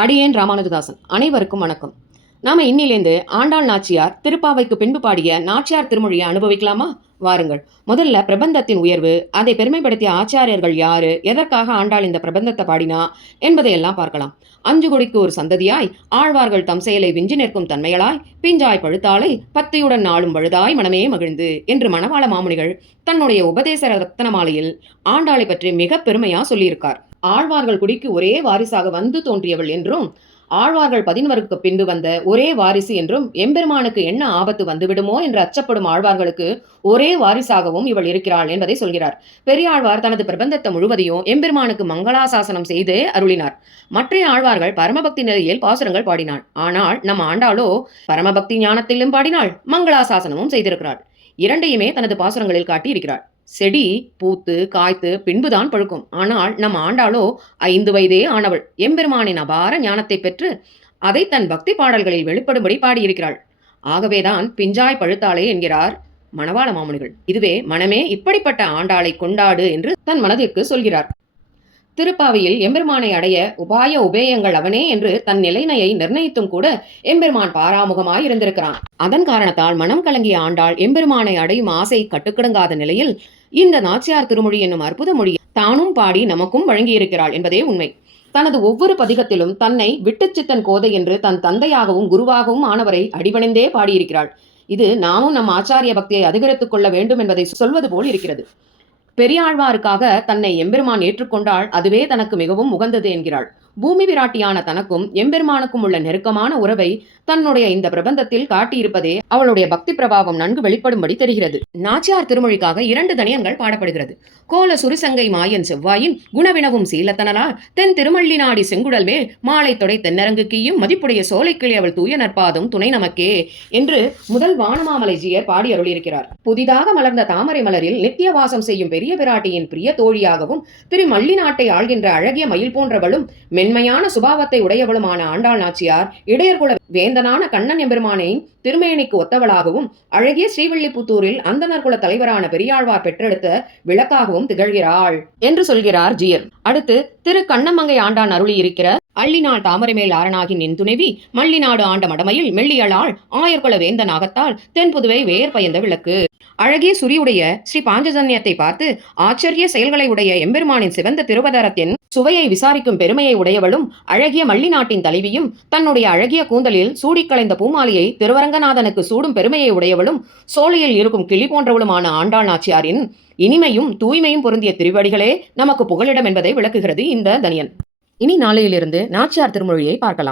அடியேன் ராமானுஜதாசன். அனைவருக்கும் வணக்கம். நாம இன்னிலேந்து ஆண்டாள் நாச்சியார் திருப்பாவைக்கு பின்பு பாடிய நாச்சியார் திருமொழியை அனுபவிக்கலாமா? வாருங்கள். முதல்ல பிரபந்தத்தின் உயர்வு, அதை பெருமைப்படுத்திய ஆச்சாரியர்கள் யாரு, எதற்காக ஆண்டாள் இந்த பிரபந்தத்தை பாடினா என்பதையெல்லாம் பார்க்கலாம். அஞ்சு கொடிக்கு ஒரு சந்ததியாய் ஆழ்வார்கள் தம் செயலை விஞ்சி நிற்கும் தன்மையலாய் பிஞ்சாய் பழுத்தாளை பத்தியுடன் நாளும் பழுதாய் மனமே மகிழ்ந்து என்று மணவாள மாமுனிகள் தன்னுடைய உபதேச ரத்னமாலையில் ஆண்டாளை பற்றி மிக பெருமையா சொல்லியிருக்கார். ஆழ்வார்கள் குடிக்கு ஒரே வாரிசாக வந்து தோன்றியவள் என்றும், ஆழ்வார்கள் 11 பின்பு வந்த ஒரே வாரிசு என்றும், எம்பெருமானுக்கு என்ன ஆபத்து வந்துவிடுமோ என்று அச்சப்படும் ஆழ்வார்களுக்கு ஒரே வாரிசாகவும் இவள் இருக்கிறாள் என்பதை சொல்கிறார். பெரியாழ்வார் தனது பிரபந்தத்தை முழுவதையும் எம்பெருமானுக்கு மங்களாசாசனம் செய்து அருளினார். மற்ற ஆழ்வார்கள் பரமபக்தி நிலையில் பாசுரங்கள் பாடினாள். ஆனால் நம் ஆண்டாளோ பரமபக்தி ஞானத்திலும் பாடினாள், மங்களாசாசனமும் செய்திருக்கிறாள். இரண்டையுமே தனது பாசுரங்களில் காட்டி இருக்கிறாள். செடி பூத்து காய்த்து பின்புதான் பழுக்கும். ஆனால் நம் ஆண்டாளோ 5 வயதே ஆனவள் எம்பெருமானின் அபார ஞானத்தை பெற்று அதை தன் பக்தி பாடல்களில் வெளிப்படும்படி பாடியிருக்கிறாள். ஆகவேதான் பிஞ்சாய் பழுத்தாளே என்கிறார் மணவாள மாமுனிகள். இதுவே மனமே இப்படிப்பட்ட ஆண்டாளை கொண்டாடு என்று தன் மனதிற்கு சொல்கிறார். திருப்பாவையில் எம்பெருமானை அடைய உபாய உபேயங்கள் அவனே என்று தன் நிலைமையை நிர்ணயித்தும் கூட எம்பெருமான் பாராமுகமாய் இருந்திருக்கிறான். அதன் காரணத்தால் மனம் கலங்கிய ஆண்டாள் எம்பெருமானை அடையும் ஆசை கட்டுக்கிடங்காத நிலையில் இந்த நாச்சியார் திருமொழி என்னும் அற்புத மொழி தானும் பாடி நமக்கும் வழங்கியிருக்கிறாள் என்பதே உண்மை. தனது ஒவ்வொரு பதிகத்திலும் தன்னை விட்டுச்சித்தன் கோதை என்று தன் தந்தையாகவும் குருவாகவும் ஆனவரை அடிபணிந்தே பாடியிருக்கிறாள். இது நாமும் நம் ஆச்சாரிய பக்தியை அதிகரித்துக் கொள்ள வேண்டும் என்பதை சொல்வது போல் இருக்கிறது. பெரியாழ்வாருக்காக தன்னை எம்பெருமான் ஏற்றுக்கொண்டால் அதுவே தனக்கு மிகவும் உகந்தது என்கிறாள். பூமி விராட்டியான தனக்கும் எம்பெருமானுக்கும் உள்ள நெருக்கமான உறவை தன்னுடைய இந்த பிரபந்தத்தில் காட்டியிருப்பதே அவளுடைய பக்தி பிரபாவம் நன்கு வெளிப்படும்படி தெரிகிறது. நாச்சியார் திருமொழிக்காக 2 தனியன்கள் பாடப்படுகிறது. கோல சுரிசங்கை மாயன் செவ்வாயின் குணவினவும் சீலத்தனலால் தென் திருமள்ளி நாடி செங்குடல் மேல் மாலை தொடை தென்னரங்குக்கியும் மதிப்புடைய சோலைக்கிளி அவள் தூய நற்பாதும் துணை நமக்கே என்று முதல் வானமாமலைஜியர் பாடி அருளியிருக்கிறார். புதிதாக மலர்ந்த தாமரை மலரில் நித்திய வாசம் செய்யும் பெரிய பிராட்டியின் பிரிய தோழியாகவும் திருமள்ளி நாட்டை ஆள்கின்ற அழகிய மயில் போன்றவளும் மென்மையான சுபாவத்தை உடையவளுமான ஆண்டாள் நாச்சியார் இடையர்குல வேந்தனான கண்ணன் எம்பெருமானை திருமேனிக்கு ஒத்தவளாகவும் அழகிய ஸ்ரீவில்லிபுத்தூரில் அந்தணர்குல தலைவரான பெரியாழ்வார் பெற்றெடுத்த விளக்காகவும் திகழ்கிறாள் என்று சொல்கிறார் ஜியர். அடுத்து திரு கண்ணமங்கை ஆண்டான் அருளி இருக்கிற அள்ளினாள் தாமரை மேல் ஆரணாகி நின் துணைவி மள்ளிநாடு ஆண்ட மடமையில் மெல்லியலாள் ஆயர்குல வேந்தன் ஆகத்தால் தென்புதுவை வேர் பயந்த விளக்கு. அழகிய சுரியுடைய ஸ்ரீ பாஞ்சஜன்யத்தை பார்த்து ஆச்சரிய செயல்களை உடைய எம்பெருமானின் சிவந்த திருவதரத்தின் சுவையை விசாரிக்கும் பெருமையை உடையவளும் அழகிய மள்ளி நாட்டின் தலைவியும் தன்னுடைய அழகிய கூந்தலில் சூடிக்களைந்த பூமாலையை திருவரங்கநாதனுக்கு சூடும் பெருமையை உடையவளும் சோலையில் இருக்கும் கிளி போன்றவளுமான ஆண்டாள் நாச்சியாரின் இனிமையும் தூய்மையும் பொருந்திய திருவடிகளே நமக்கு புகலிடம் என்பதை விளக்குகிறது இந்த தனியன். இனி நாளையிலிருந்து நாச்சியார் திருமொழியை பார்க்கலாம்.